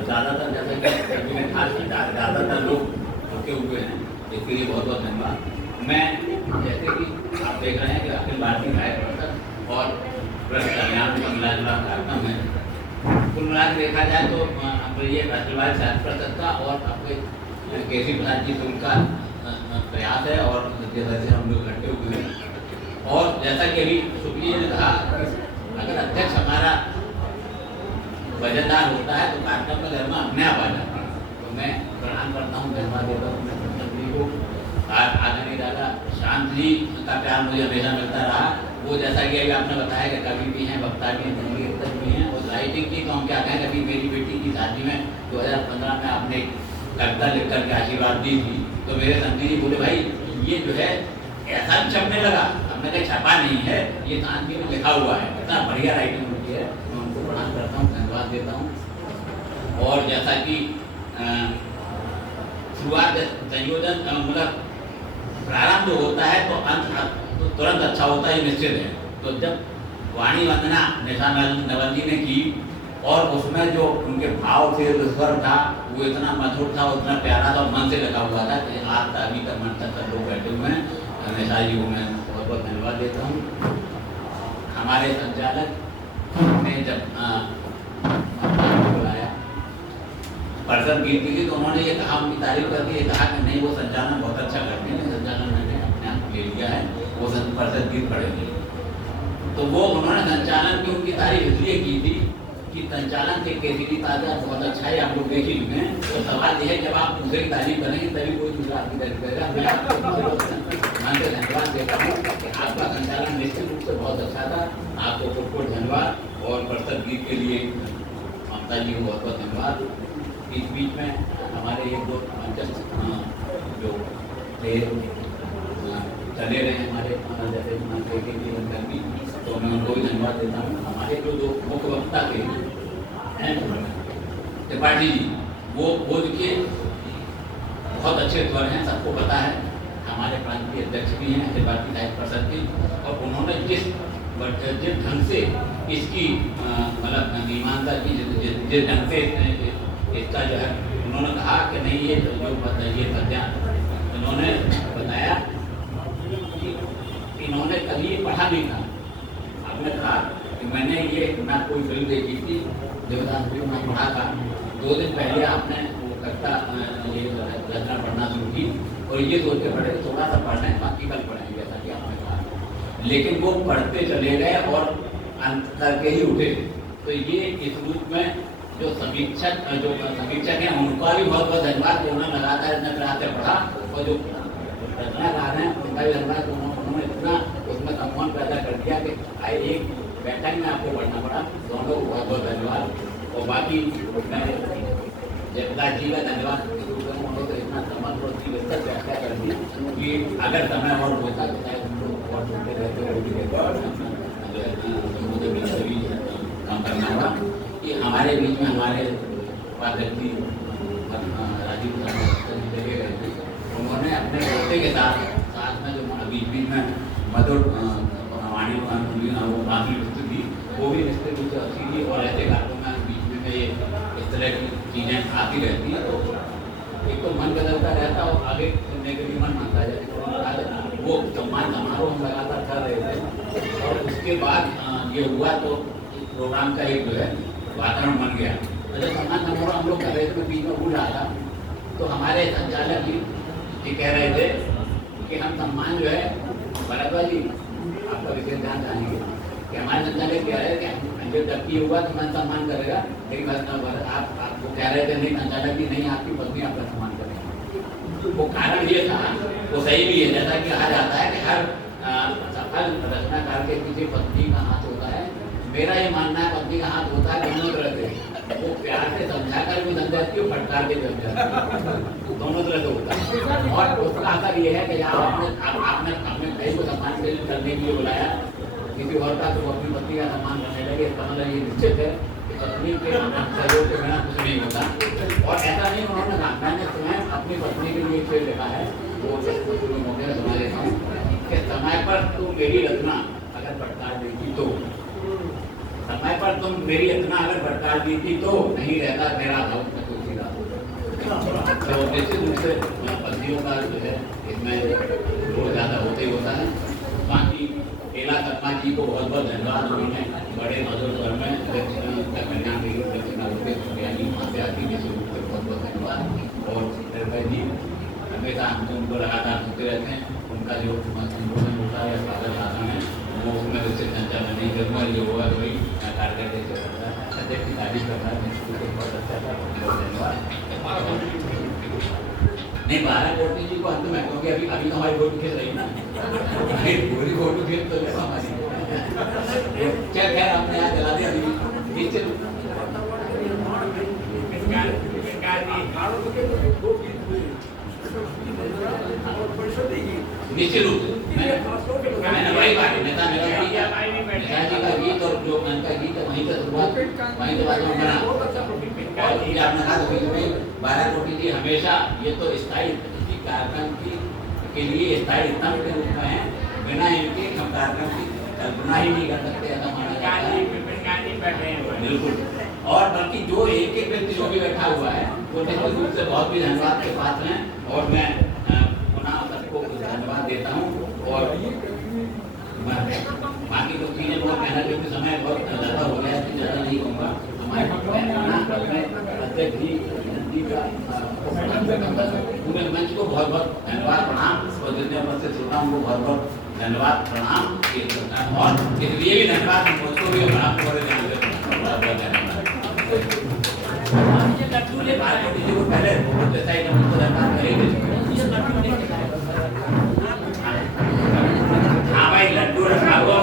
ज़्यादातर जैसे कि सभी ने खास ज़्यादातर लोग रुके हुए हैं, इसके लिए बहुत बहुत धन्यवाद। मैं जैसे कि आप देख रहे हैं कि अखिल भारतीय गायक परिषद और वृक्ष कल्याण का मिला जुला कार्यक्रम है। कुल मिला के देखा जाए तो अब ये अखिल भारतीय साहित्य परिषद का और आपके केसी प्रसाद जी से उनका प्रयास है और जैसे हम लोग इकट्ठे हुए हैं। और जैसा कि अभी सुप्रिया ने कहा कि अगर अध्यक्ष हमारा वजनदार होता है तो कार्यक्रम में घर में अपने आप आ जाता है। तो मैं प्रणाम करता हूँ, धन्यवाद देता हूँ मैं जी को। आदरणीय दादा शांत जी का प्यार मुझे हमेशा मिलता रहा। वो जैसा कि अभी आपने बताया कि कवि भी हैं, वक्ता भी हैं, संगीतज्ञ भी हैं और राइटिंग की तो हम क्या कहें। अभी मेरी बेटी की शादी में 2015 में आपने कविता लिख करके आशीर्वाद दी थी, तो मेरे संगी जी बोले भाई ये जो है ऐसा भी छपने लगा। हमने कहा छपा नहीं है, ये शांति में लिखा हुआ है। इतना बढ़िया राइटिंग होती है, मैं उनको प्रणाम करता हूँ, धन्यवाद देता हूँ। और जैसा कि शुरुआत संयोजन मतलब प्रारंभ होता है तो अंत तो तुरंत अच्छा होता है, निश्चित है। तो जब वाणी वंदना निशा नवल जी ने की और उसमें जो उनके भाव थे, स्वर था, वो इतना मधुर था, उतना प्यारा था, मन से लगा हुआ था कि आज तक अभी तक मन तक लोग बैठे हुए हैं। निशा जी को मैं बहुत बहुत धन्यवाद देता हूँ। हमारे संचालक ने जब बुलाया परिषद गीत की थी तो उन्होंने ये कहा, उनकी तारीफ करके ये कहा कि नहीं वो संचालन बहुत अच्छा करते हैं। संचालन मैंने अपने आप ले लिया है, वो परिषद गीत पढ़ेंगे। तो वो उन्होंने संचालन की उनकी तारीफ इसलिए की थी कि संचालन के केसी ताजा बहुत अच्छा है, आप लोग देख ही लेंगे। तो सवाल यह है जब आप दूसरे की तारीफ करेंगे तभी कोई दूसरा आपकी तारीफ करेगा। मैं आपको धन्यवाद देता हूँ कि आपका संचालन निश्चित रूप से बहुत अच्छा था, आपको बहुत बहुत धन्यवाद। और परिषद गीत के लिए ममता जी को बहुत बहुत धन्यवाद। इस बीच में हमारे एक दो जो थे चले रहे हमारे जैसे कर्मी, तो मैं उनको भी धन्यवाद देता हूँ। हमारे जो मुख्य वक्ता थे त्रिपाठी जी, वो देखिए बहुत अच्छे स्वर हैं, सबको पता है। हमारे प्रांत के अध्यक्ष भी हैं त्रिपाठी साहित्य परिषद के, और उन्होंने जिस ढंग से इसकी मतलब ईमानदार की जिस ढंग से इसका जो है उन्होंने कहा कि नहीं ये ये सत्या उन्होंने बताया कि इन्होंने कभी पढ़ा नहीं था। आपने कहा कि मैंने ये ना कोई फिल्म देखी थी, देवदास फिल्म में पढ़ा था। 2 दिन पहले आपने वो कविता ये रचना पढ़ना शुरू की और ये सोच के पढ़े थोड़ा सा पढ़ना है, बाकी कल पढ़ेंगे जैसा कि आपने कहा। लेकिन वो पढ़ते चले गए और अंत करके ही उठे। तो ये इस रूप में जो समीक्षक हैं उनका भी बहुत बहुत धन्यवाद कि उन्होंने लगातार इतना प्रयास से पढ़ा। और जो रचनाकार हैं उनका भी धन्यवाद, उन्होंने इतना उसमें सम्मान पैदा कर दिया कि एक बैठक में आपको पढ़ना पड़ा। दोनों को बहुत बहुत धन्यवाद। और बाकी मैं जयप्रकाश जी का धन्यवाद उन्होंने इतना समग्र उसकी विस्तृत व्याख्या कर दी कि अगर समय और होता तो शायद हम लोग और सुनते रहते काम करना हुआ कि हमारे बीच में हमारे उपाध्यक्ष राजीव लगे गए थे। उन्होंने अपने बेटे के साथ में जो बीच में मधुर वाणी वो काफ़ी विस्तृत थी, वो भी निश्चित रूप से अच्छी थी। और ऐसे कार्यक्रम में बीच में ये इस तरह की चीज़ें आती रहती हैं तो एक तो मन बदलता रहता और आगे चलने के लिए मन मानता है। वो सम्मान समारोह हम लगातार कर रहे थे और उसके बाद ये हुआ तो प्रोग्राम का एक जो है वातावरण बन गया। तो जब सम्मान समारोह हम लोग कर रहे थे तो बीच में भूल रहा था, तो हमारे संचालक जी कह रहे थे कि हम सम्मान जो है भरद्वाज जी आपका विशेष ध्यान जानेंगे कि हमारे संचालक कह रहे थे कि जब जब ये हुआ तो मन सम्मान करेगा, लेकिन आपको कह रहे थे नहीं संचालक जी नहीं, आपकी पत्नी आपका सम्मान करेगी। वो कारण ये था, वो सही भी है, जैसा कि कहा जाता है कि हर सफल रचनाकार के पीछे पत्नी का हाथ होता है। मेरा ये मानना है पत्नी का हाथ होता है दोनों तरह से, वो प्यार से समझा कर भी समझ जाती है, फटकार के भी समझ जाती है, दोनों तरह से होता है। और उसका असर ये है कि आपने अपने भाई को सम्मान करने के लिए बुलाया, किसी और का तो अपनी पत्नी का सम्मान करने लगे। इसका मतलब ये निश्चित है कि पत्नी के सहयोग के बिना कुछ नहीं होता। और ऐसा नहीं उन्होंने कहा, मैंने स्वयं अपनी पत्नी के लिए शेर लिखा है, वो मौके में सुना देता हूँ कि समय पर तो मेरी रचना अगर फटकार देगी तो समय पर तुम मेरी इतना अगर भटका दी थी तो नहीं रहता मेरा भाव तो निश्चित रूप से पत्नियों का जो है इसमें जोर ज़्यादा होते ही होता है। बाकी केला शर्मा जी को बहुत बहुत धन्यवाद। उन्होंने बड़े मधुर स्वर में कल्याण की वहाँ से आती निश्चित रूप से बहुत बहुत धन्यवाद। और निर्भय जी हमेशा हमको उनको लगातार सुनते रहते हैं। उनका जो संबोधन होता है स्वागत भाषण है वो उसमें वैसे संचालन नहीं करूँगा, जो होगा वही कार्यकर्ता से करता है। अध्यक्ष की तारीफ करना बहुत अच्छा था, बहुत धन्यवाद। नहीं 12 कोटि जी को अंत में क्योंकि अभी अभी तो हमारी वोट खींच रही ना, पूरी वोट खींच तो हमारी क्या खैर आपने यहाँ जला दिया अभी निश्चित रूप मैंने वही बात नेताजी का गीत और जो उनका गीत है वहीं से शुरुआत वहीं से बात बना। और ये आपने कहा तो 12 कोटि जी हमेशा ये तो स्थायी कार्यक्रम के लिए स्थायी स्तंभ के रूप में है। बिना इनके हम कार्यक्रम की कल्पना ही नहीं कर सकते, ऐसा माना जाता है। बिल्कुल। और बल्कि जो एक एक व्यक्ति जो भी बैठा हुआ है वो निश्चित रूप से बहुत भी धन्यवाद के पात्र हैं। और मैं पुनः सबको धन्यवाद देता हूँ। और बाकी तो चीज़ें बहुत कहना क्योंकि समय बहुत ज़्यादा हो गया है, ज़्यादा नहीं कहूँगा। हमारे अध्यक्ष जी का पूरे मंच को बहुत बहुत धन्यवाद प्रणाम। और जितने पर से श्रोताओं को बहुत बहुत धन्यवाद प्रणाम। और इसलिए भी धन्यवाद मुझको भी आपको बड़े धन्यवाद पहले जैसा ही धन्यवाद करेंगे। हाँ भाई लड्डू रखा हुआ